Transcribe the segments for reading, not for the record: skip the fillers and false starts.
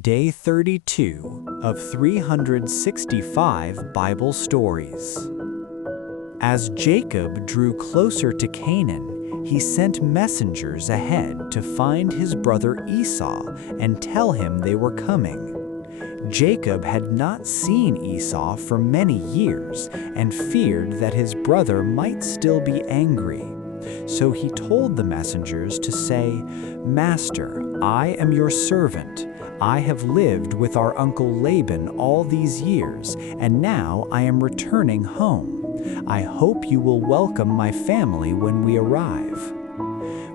Day 32 of 365 Bible Stories. As Jacob drew closer to Canaan, he sent messengers ahead to find his brother Esau and tell him they were coming. Jacob had not seen Esau for many years and feared that his brother might still be angry. So he told the messengers to say, "Master, I am your servant. I have lived with our uncle Laban all these years, and now I am returning home. I hope you will welcome my family when we arrive."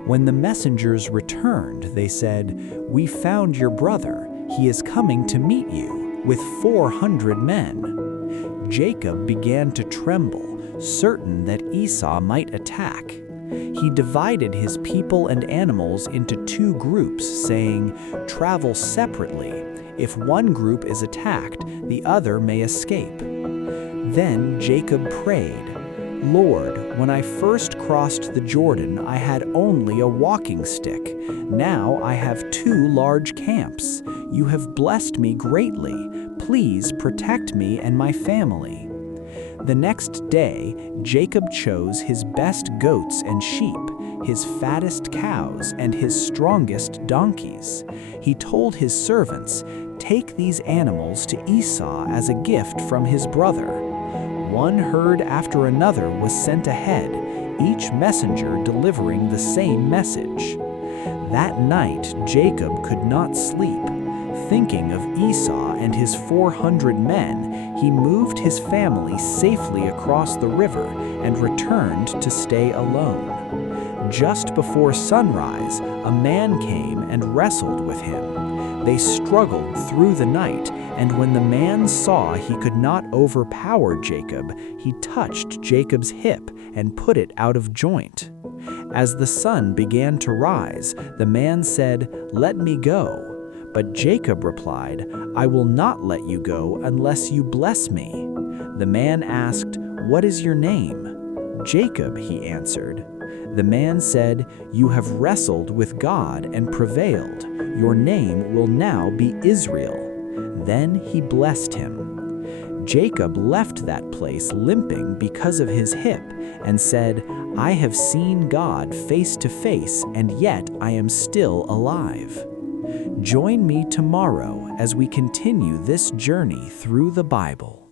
When the messengers returned, they said, "We found your brother. He is coming to meet you with 400 men." Jacob began to tremble, certain that Esau might attack. He divided his people and animals into two groups, saying, "Travel separately. If one group is attacked, the other may escape." Then Jacob prayed, "Lord, when I first crossed the Jordan, I had only a walking stick. Now I have two large camps. You have blessed me greatly. Please protect me and my family." The next day, Jacob chose his best goats and sheep, his fattest cows, and his strongest donkeys. He told his servants, "Take these animals to Esau as a gift from his brother." One herd after another was sent ahead, each messenger delivering the same message. That night, Jacob could not sleep. Thinking of Esau and his 400 men, he moved his family safely across the river and returned to stay alone. Just before sunrise, a man came and wrestled with him. They struggled through the night, and when the man saw he could not overpower Jacob, he touched Jacob's hip and put it out of joint. As the sun began to rise, the man said, "Let me go." But Jacob replied, "I will not let you go unless you bless me." The man asked, "What is your name?" "Jacob," he answered. The man said, "You have wrestled with God and prevailed. Your name will now be Israel." Then he blessed him. Jacob left that place limping because of his hip and said, "I have seen God face to face, and yet I am still alive." Join me tomorrow as we continue this journey through the Bible.